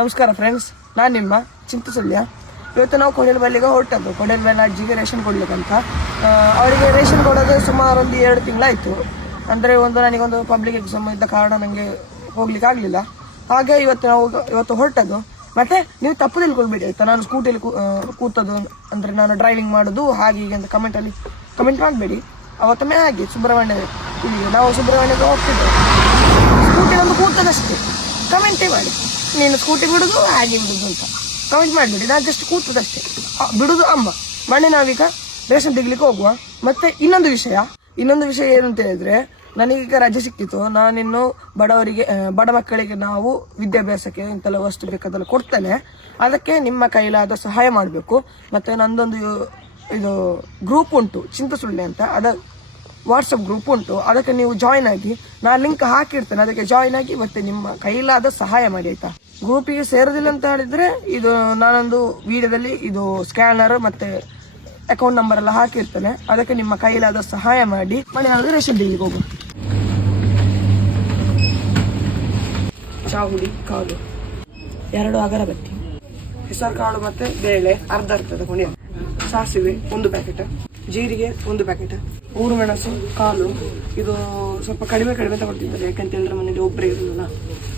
ನಮಸ್ಕಾರ ಫ್ರೆಂಡ್ಸ್ ನಾನು ನಿಮ್ಮ ಚಿಂತಿಸಲ್ಯ ಇವತ್ತು ನಾವು ಕೊಡಲ್ ಹೊರಟದ್ದು ಕೊಡಲ್ ಅಜ್ಜಿಗೆ ರೇಷನ್ ಕೊಡ್ಲಿಕ್ಕಂತ ಅವರಿಗೆ ರೇಷನ್ ಕೊಡೋದು ಸುಮಾರು ಒಂದು ಎರಡು ತಿಂಗಳಾಯಿತು. ಅಂದರೆ ಒಂದು ನನಗೊಂದು ಪಬ್ಲಿಕ್ ಎಕ್ಸಾಮ್ ಇದ್ದ ಕಾರಣ ನನಗೆ ಹೋಗ್ಲಿಕ್ಕೆ ಆಗಲಿಲ್ಲ. ಹಾಗೆ ಇವತ್ತು ನಾವು ಇವತ್ತು ಹೊರಟದ್ದು. ಮತ್ತೆ ನೀವು ತಪ್ಪು ತಿಳ್ಕೊಳ್ಬೇಡಿ, ಆಯ್ತಾ? ನಾನು ಸ್ಕೂಟಿಯಲ್ಲಿ ಕೂತದ್ದು, ಅಂದರೆ ನಾನು ಡ್ರೈವಿಂಗ್ ಮಾಡೋದು, ಹಾಗೆ ಹೀಗೆ ಅಂತ ಕಮೆಂಟಲ್ಲಿ ಕಮೆಂಟ್ ಮಾಡಬೇಡಿ. ಅವತ್ತೊಮ್ಮೆ ಹಾಗೆ ಸುಬ್ರಹ್ಮಣ್ಯ ಇಲ್ಲಿಗೆ ನಾವು ಸುಬ್ರಹ್ಮಣ್ಯಕ್ಕೆ ಹೋಗ್ತಿದ್ದೆವು. ಒಂದು ಕೂತದಷ್ಟೇ. ಕಮೆಂಟೇ ಮಾಡಿ. ನೀನು ಸ್ಕೂಟಿ ಬಿಡುದು, ಹಾಗೆ ಬಿಡುದು ಅಂತ. ಕಮೆಂಟ್ ಮಾಡಿಬಿಡಿ. ನಾನು ಜಸ್ಟ್ ಕೂತದಷ್ಟೇ ಬಿಡುದು ಅಮ್ಮ ಮಣ್ಣೆ ನಾವೀಗ ರೇಷನ್ ತೆಗಿಲಿಕ್ಕೆ ಹೋಗುವ. ಮತ್ತೆ ಇನ್ನೊಂದು ವಿಷಯ. ಇನ್ನೊಂದು ವಿಷಯ ಏನು ಅಂತ ಹೇಳಿದ್ರೆ, ನನಗೀಗ ರಜೆ ಸಿಕ್ಕಿತ್ತು ನಾನಿನ್ನು ಬಡವರಿಗೆ ಬಡ ಮಕ್ಕಳಿಗೆ ನಾವು ವಿದ್ಯಾಭ್ಯಾಸಕ್ಕೆ ಇಂತೆಲ್ಲ ವಸ್ತು ಬೇಕಾದೆಲ್ಲ ಕೊಡ್ತೇನೆ. ಅದಕ್ಕೆ ನಿಮ್ಮ ಕೈಲಾದ ಸಹಾಯ ಮಾಡಬೇಕು. ಮತ್ತೆ ನಂದೊಂದು ಇದು ಗ್ರೂಪ್ ಉಂಟು, ಚಿಂತಸುಳ್ಳೆ ಅಂತ. ಅದ ವಾಟ್ಸಪ್ ಗ್ರೂಪ್ ಉಂಟು, ಅದಕ್ಕೆ ನೀವು ಜಾಯ್ನ್ ಆಗಿ, ನಾನು ಲಿಂಕ್ ಹಾಕಿರ್ತೇನೆ, ಅದಕ್ಕೆ ಜಾಯ್ನ್ ಆಗಿ ಮತ್ತೆ ನಿಮ್ಮ ಕೈಲಾದ ಸಹಾಯ ಮಾಡಿ ಆಯ್ತಾ? ಗ್ರೂಪಿಗೆ ಸೇರೋದಿಲ್ಲ ಅಂತ ಹೇಳಿದ್ರೆ, ಇದು ನಾನೊಂದು ವಿಡಿಯೋದಲ್ಲಿ ಇದು ಸ್ಕ್ಯಾನರ್ ಮತ್ತೆ ಅಕೌಂಟ್ ನಂಬರ್ ಎಲ್ಲ ಹಾಕಿರ್ತೇನೆ, ಅದಕ್ಕೆ ನಿಮ್ಮ ಕೈಲಾದ ಸಹಾಯ ಮಾಡಿ. ಮನೆ ಆದರೆ ರೇಷನ್ ಡೀಲಿಗೆ ಹೋಗು ಚಾವುಡಿ, ಕಾಳು, ಎರಡು ಅಗರಬತ್ತಿ ಹೆಸರು ಕಾಳು ಮತ್ತೆ ಬೇಳೆ, ಅರ್ಧ ಅರ್ಧ ತಗೊಂಡು ಸಾಸಿವೆ, ಒಂದು ಪ್ಯಾಕೆಟ್ ಜೀರಿಗೆ, ಒಂದು ಪ್ಯಾಕೆಟ್ ಊರು ಮೆಣಸು ಕಾಲು ಇದು ಸ್ವಲ್ಪ ಕಡಿಮೆ ಕಡಿಮೆ ತಗೊಳ್ತಿದ್ದಾರೆ. ಯಾಕಂತ ಹೇಳಿದ್ರೆ ಮನೇಲಿ ಒಬ್ಬರೇ ಇರಲಿಲ್ಲ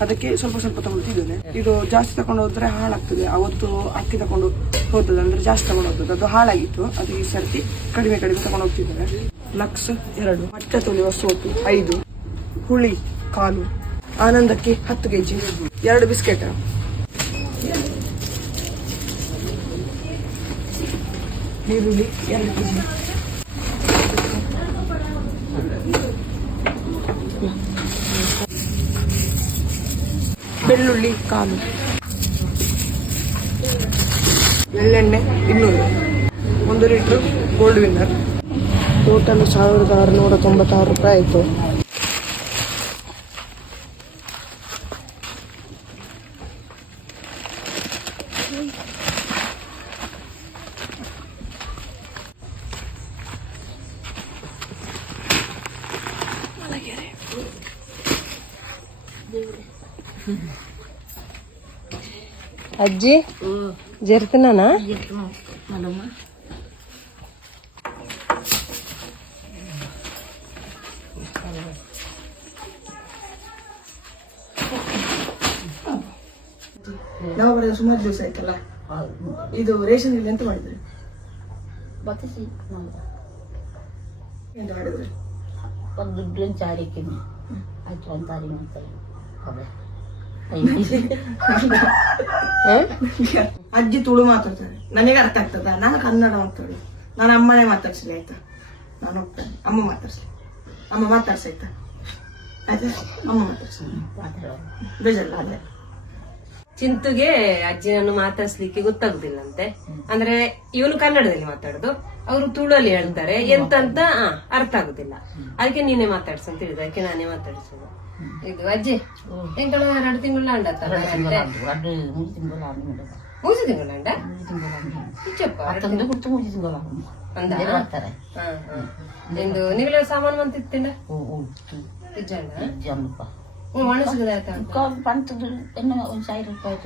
ಅದಕ್ಕೆ ಸ್ವಲ್ಪ ಸ್ವಲ್ಪ ತಗೊಳ್ತಿದ್ದೇನೆ. ಇದು ಜಾಸ್ತಿ ತಗೊಂಡು ಹೋದ್ರೆ ಹಾಳಾಗ್ತದೆ. ಅವತ್ತು ಅಕ್ಕಿ ತಗೊಂಡು ಹೋದದ್ದು, ಅಂದ್ರೆ ಜಾಸ್ತಿ ತಗೊಂಡು ಹೋದದ್ದು. ಅದು ಹಾಳಾಗಿತ್ತು. ಅದು ಈ ಸರ್ತಿ ಕಡಿಮೆ ಕಡಿಮೆ ತಗೊಂಡು ಹೋಗ್ತಿದ್ದಾರೆ. ಲಕ್ಸ್ ಎರಡು. ಮಟ್ಟೆ ತೊಳೆಯುವ ಸೋಪು ಐದು. ಹುಳಿ ಕಾಲು. ಆನಂದಕ್ಕೆ ಹತ್ತು ಕೆಜಿ. ಎರಡು ಬಿಸ್ಕೆಟ್. ಈರುಳ್ಳಿ ಎರಡು ಕೆಜಿ ಬೆಳ್ಳುಳ್ಳಿ ಕಾಲು. ಎಳ್ಳೆಣ್ಣೆ ಇನ್ನೂರು. ಒಂದು ಲೀಟ್ರ್ ಗೋಲ್ಡ್ ವಿನ್ನರ್ ಟೋಟಲ್ ಸಾವಿರದ ಆರುನೂರ ತೊಂಬತ್ತಾರು ರೂಪಾಯಿ ಆಯಿತು. ಅಜ್ಜಿ ಜರ್ತಿನಾನ ನಾವು ಬರೋದು ಸುಮಾರು ದಿವಸ ಆಯ್ತಲ್ಲ ಇದು ರೇಷನ್ ಇಲ್ಲಿ ಎಂತ ಮಾಡಿದ್ರಿ ಬತ್ತಸಿ ಎಂತ ಮಾಡಿದ್ರಿ ಒಂದು ದುಡ್ಡು ಚಾರಿಕೆ ಆಯ್ತು ಒಂದು ತಾರಿ ಅಜ್ಜಿ ತುಳು ಮಾತಾಡ್ತಾರೆ. ನನಗೆ ಅರ್ಥ ಆಗ್ತದ? ನಾನು ಕನ್ನಡ ಮಾತಾಡು ನಾನು ಅಮ್ಮನೇ ಮಾತಾಡ್ಸಲಿ ಆಯ್ತಾ? ನಾನು ಹೋಗ್ತೇನೆ. ಅಮ್ಮ ಮಾತಾಡ್ಸಲಿ ಅಮ್ಮ ಮಾತಾಡ್ಸ ಆಯ್ತಾ? ಆಯ್ತಾ? ಅಮ್ಮ ಮಾತಾಡ್ಸ. ಬೇಜಲ್ಲ ಅಲ್ಲೇ ಚಿಂತುಗೆ ಅಜ್ಜಿನನ್ನು ಮಾತಾಡ್ಸ್ಲಿಕ್ಕೆ ಗೊತ್ತಾಗುದಿಲ್ಲಂತೆ. ಅಂದ್ರೆ ಇವನು ಕನ್ನಡದಲ್ಲಿ ಮಾತಾಡುದು ಅವರು ತುಳಲ್ಲಿ ಹೇಳ್ತಾರೆ. ಎಂತಂತ ಅರ್ಥ ಆಗುದಿಲ್ಲ. ಅದಕ್ಕೆ ನೀನೇ ಮಾತಾಡ್ಸಂತ ಹೇಳಿದ. ಅದಕ್ಕೆ ನಾನೇ ಮಾತಾಡಿಸೋದು. ಇದು ಅಜ್ಜಿ. ತಿಂಗಳು ಎರಡು ತಿಂಗಳ ಮೂರು ತಿಂಗಳ ಮೂರು ನೀವೆಲ್ಲ ಸಾಮಾನು ಸಾವಿರ ರೂಪಾಯಿ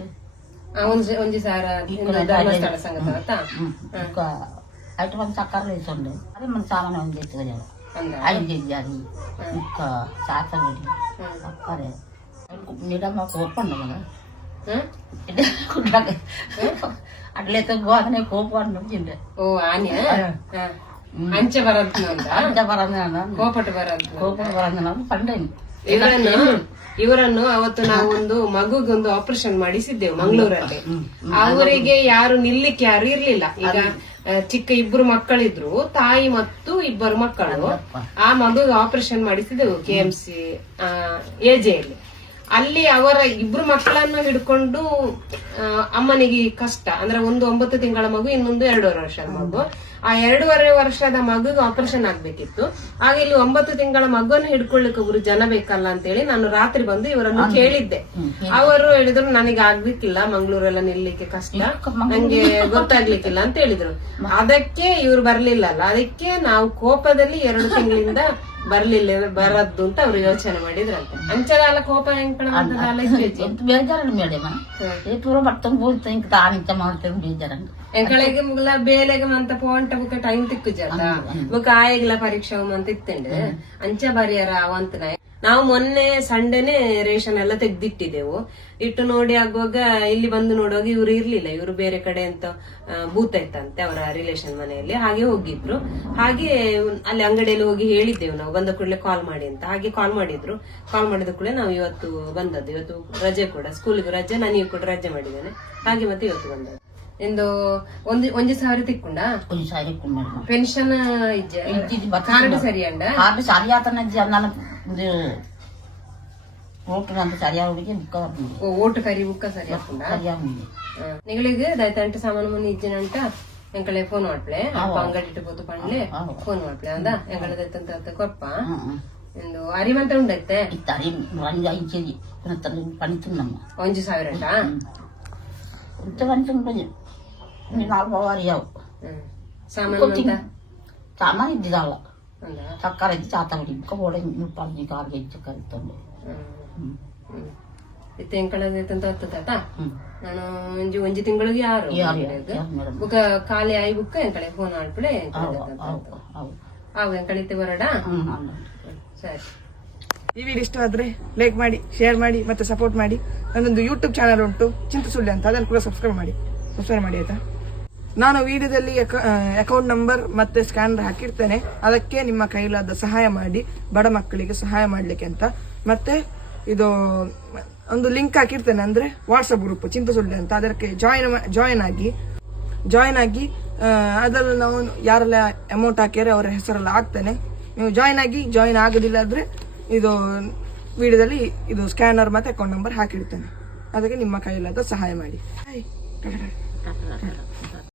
ಒಂಜಿ ಒಂಜಿ ಸಂಘ ಮನ ಸಾಮಾನು ಒಂದು సామాన్ ఉంది ఎత్తుగా ಅಂದ ఐదు కేజీ ఇంకా సాకరడి అక్కడే నీడమ్మ కోపండి కదా ಹ್ಮ್ అట్లయితే గోదనే కోపం తిండే ಓ ಆನೆ ಹಾ. ಅಂಚೆ ಬರದ್ ಅಂತ అంత పరంగా ಕೋಪಟ್ಟು ಬರದ್ కోపం పరంగా పండేది ಇವರನ್ನು ಇವರನ್ನು ಅವತ್ತು ನಾವು ಒಂದು ಮಗುಗೊಂದು ಆಪರೇಷನ್ ಮಾಡಿಸಿದ್ದೆವು ಮಂಗಳೂರಲ್ಲಿ ಅವರಿಗೆ ಯಾರು ನಿಲ್ಲಿಕ್ಕೆ ಯಾರು ಇರ್ಲಿಲ್ಲ ಈಗ ಆ, ಚಿಕ್ಕ ಇಬ್ಬರು ಮಕ್ಕಳಿದ್ರು ತಾಯಿ ಮತ್ತು ಇಬ್ಬರು ಮಕ್ಕಳು. ಆ ಮಗುಗೆ ಆಪರೇಷನ್ ಮಾಡಿಸಿದೆವು ಕೆ ಎಂ ಸಿ ಎಜೆಯಲ್ಲಿ ಅಲ್ಲಿ ಅವರ ಇಬ್ರು ಮಕ್ಕಳನ್ನು ಹಿಡ್ಕೊಂಡು ಅಮ್ಮನಿಗೆ ಕಷ್ಟ. ಅಂದ್ರೆ ಒಂದು ಒಂಬತ್ತು ತಿಂಗಳ ಮಗು ಇನ್ನೊಂದು ಎರಡೂವರೆ ವರ್ಷದ ಮಗು. ಆ ಎರಡೂವರೆ ವರ್ಷದ ಮಗುಗೆ ಆಪರೇಷನ್ ಆಗ್ಬೇಕಿತ್ತು. ಆಗ ಇಲ್ಲಿ ಒಂಬತ್ತು ತಿಂಗಳ ಮಗುವನ್ನು ಹಿಡ್ಕೊಳ್ಳಿಕ್ಕೆ ಒಬ್ರು ಜನ ಬೇಕಲ್ಲ ಅಂತೇಳಿ ನಾನು ರಾತ್ರಿ ಬಂದು ಇವರನ್ನು ಕೇಳಿದ್ದೆ. ಅವರು ಹೇಳಿದ್ರು ನನಗೆ ಆಗ್ಲಿಕ್ಕಿಲ್ಲ ಮಂಗಳೂರೆಲ್ಲ ನಿಲ್ಲಿಕ್ಕೆ ಕಷ್ಟ. ನಂಗೆ ಗೊತ್ತಾಗ್ಲಿಕ್ಕಿಲ್ಲ ಅಂತ ಹೇಳಿದ್ರು. ಅದಕ್ಕೆ ಇವ್ರು ಬರ್ಲಿಲ್ಲಲ್ಲ. ಅದಕ್ಕೆ ನಾವು ಕೋಪದಲ್ಲಿ ಎರಡು ತಿಂಗಳಿಂದ ಬರ್ಲಿಲ್ಲ ಬರದ್ದು ಅಂತ ಅವ್ರು ಯೋಚನೆ ಮಾಡಿದ್ರಂತೆ. ಅಂಚಲ ಕೋಪ ಹೆಂಗ್ ಬೇಜಾರನ್ನು ಮೇಡಮ. ಈ ಪೂರ ಬರ್ತಂಗ್ ಬೋಲ್ತ ಇಂಕ ತಾನಿಂಚ ಮಾಡ್ತೇವೆ ಬೇಜಾರನ್ನು ಎಂಕಳೆಗೆ ಮುಗ್ಲ ಬೇಲೆಗೆ ಮಂತ ಪೋಂಟ ಬುಕ್ಕ ಟೈಮ್ ತಿಕ್ಕು ಜಲ ಬುಕ್ಕ ಆಯ್ಗಲ ಪರೀಕ್ಷೆ ಮಂತ ಇತ್ತಂಡೆ ಅಂಚ ಬರಿಯರ ಅವಂತನ ನಾವು ಮೊನ್ನೆ ಸಂಡೆನೆ ರೇಷನ್ ಎಲ್ಲ ತೆಗ್ದಿಟ್ಟಿದ್ದೆವು. ಇಟ್ಟು ನೋಡಿ ಆಗುವಾಗ ಇಲ್ಲಿ ಬಂದು ನೋಡುವಾಗ ಇವ್ರು ಇರ್ಲಿಲ್ಲ. ಇವರು ಬೇರೆ ಕಡೆ ಅಂತ ಬೂತ್ ಇತ್ತಂತೆ ಅವರ ರಿಲೇಷನ್ ಮನೆಯಲ್ಲಿ. ಹಾಗೆ ಹೋಗಿದ್ರು. ಹಾಗೆ ಅಲ್ಲಿ ಅಂಗಡಿಯಲ್ಲಿ ಹೋಗಿ ಹೇಳಿದ್ದೆವು ನಾವು. ಬಂದ ಕೂಡಲೇ ಕಾಲ್ ಮಾಡಿ ಅಂತ. ಹಾಗೆ ಕಾಲ್ ಮಾಡಿದ್ರು. ಕಾಲ್ ಮಾಡಿದ ಕೂಡಲೇ ನಾವು ಇವತ್ತು ಬಂದದ್ದು. ಇವತ್ತು ರಜೆ ಕೂಡ. ಸ್ಕೂಲ್ಗೆ ರಜೆ ನನಗೆ ಕೂಡ ರಜೆ ಮಾಡಿದ್ದೇನೆ. ಹಾಗೆ ಮತ್ತೆ ಇವತ್ತು ಬಂದದ್ದು. ಎಂದು ಒಂದು ಒಂದು ಸಾವಿರ ತಿಕ್ಕುಂಡ? ಸಾವಿರ ಪೆನ್ಷನ್ ಇಜ್ಜಿ ಸರಿ ಅಂಡ? ಸರಿ ಆತನ இது ஓட்டு வந்து சரியாக முடிக்க முக்கா ఓ ఓటు కర్రీ బుక్క సరియాకుండా ಸಾಮಾನು ಮುಂದೆ ಫೋನ್ ಮಾಡ್ಪ್ಲೆ ಅಪ್ಪ ಅಂಗಡಿ ಇಟ್ಟು ಪಂಡ್ಲೆ ಫೋನ್ ಮಾಡ್ಪ್ಲೆ ಅಂದ ಎಂಕಳೆ ದಯತಂತ ಕೊಪ್ಪ ಇಂದು ಅರಿವಂತ ಉಂಡತ್ತೆ ఇస్తారీ రంజు అయించేది కొంత పనితున్నాము ಒಂಜು ಸಾವಿರ ಅಂಟ ఇంత పనితుంటుంది నాలుగు అరియావు ಅಂತ ಸಾಮಾನು చక్కర ఇది చాతడి బుక్క కూడా పని కాలు చక్కర ఇస్తుంది ಹ್ಮ್ ಹ್ಮ್ ಇತ್ತೆ ಎಂಕಳೆ ದತ್ತಂತ ಹತ್ತದಾಟ ನಾನು ಒಂಜಿ ಒಂಜಿ ತಿಂಗಳಿಗೆ ಯಾರು మేడం ಬುಕ್ಕ ಖಾಲಿ ಆಯಿ ಬುಕ್ಕ ಎಂಕಳೆ ಫೋನ್ ಮಾಡ್ಬಿಡೆ ಅವು ಎಂಕಳಿತ್ತೆ ಬರಡ ಸರಿ ಈ ವಿಡಿಯೋ ಇಷ್ಟ ಆದರೆ ಲೈಕ್ ಮಾಡಿ ಶೇರ್ ಮಾಡಿ ಮತ್ತೆ ಸಪೋರ್ಟ್ ಮಾಡಿ ನನ್ನೊಂದು ಯೂಟ್ಯೂಬ್ ಚಾನಲ್ ಉಂಟು ಚಿಂತು ಸುಳ್ಳಿ ಅಂತ ಅದನ್ನು ಕೂಡ ಸಬ್ಸ್ಕ್ರೈಬ್ ಮಾಡಿ ಸಬ್ಸ್ಕ್ರೈಬ್ ಮಾಡಿ ಆಯ್ತಾ ನಾನು ವಿಡಿಯೋದಲ್ಲಿ ಅಕೌಂಟ್ ನಂಬರ್ ಮತ್ತೆ ಸ್ಕ್ಯಾನರ್ ಹಾಕಿರ್ತೇನೆ. ಅದಕ್ಕೆ ನಿಮ್ಮ ಕೈಲಾದ ಸಹಾಯ ಮಾಡಿ, ಬಡ ಮಕ್ಕಳಿಗೆ ಸಹಾಯ ಮಾಡಲಿಕ್ಕೆ ಅಂತ. ಮತ್ತೆ ಇದು ಒಂದು ಲಿಂಕ್ ಹಾಕಿರ್ತೇನೆ ಅಂದ್ರೆ ವಾಟ್ಸಪ್ ಗ್ರೂಪ್ ಚಿಂತಸುಳ್ಳಿ ಅಂತ. ಅದಕ್ಕೆ ಜಾಯಿನ್ ಜಾಯಿನ್ ಆಗಿ ಜಾಯಿನ್ ಆಗಿ ಅದರಲ್ಲಿ ನಾವು ಯಾರೆಲ್ಲ ಅಮೌಂಟ್ ಹಾಕ್ಯಾರೆ ಅವರ ಹೆಸರೆಲ್ಲ ಹಾಕ್ತೇನೆ. ನೀವು ಜಾಯಿನ್ ಆಗಿ ಜಾಯಿನ್ ಆಗೋದಿಲ್ಲ ಆದರೆ ಇದು ವಿಡಿಯೋದಲ್ಲಿ ಇದು ಸ್ಕ್ಯಾನರ್ ಮತ್ತು ಅಕೌಂಟ್ ನಂಬರ್ ಹಾಕಿರ್ತೇನೆ. ಅದಕ್ಕೆ ನಿಮ್ಮ ಕೈಲಾದ ಸಹಾಯ ಮಾಡಿ.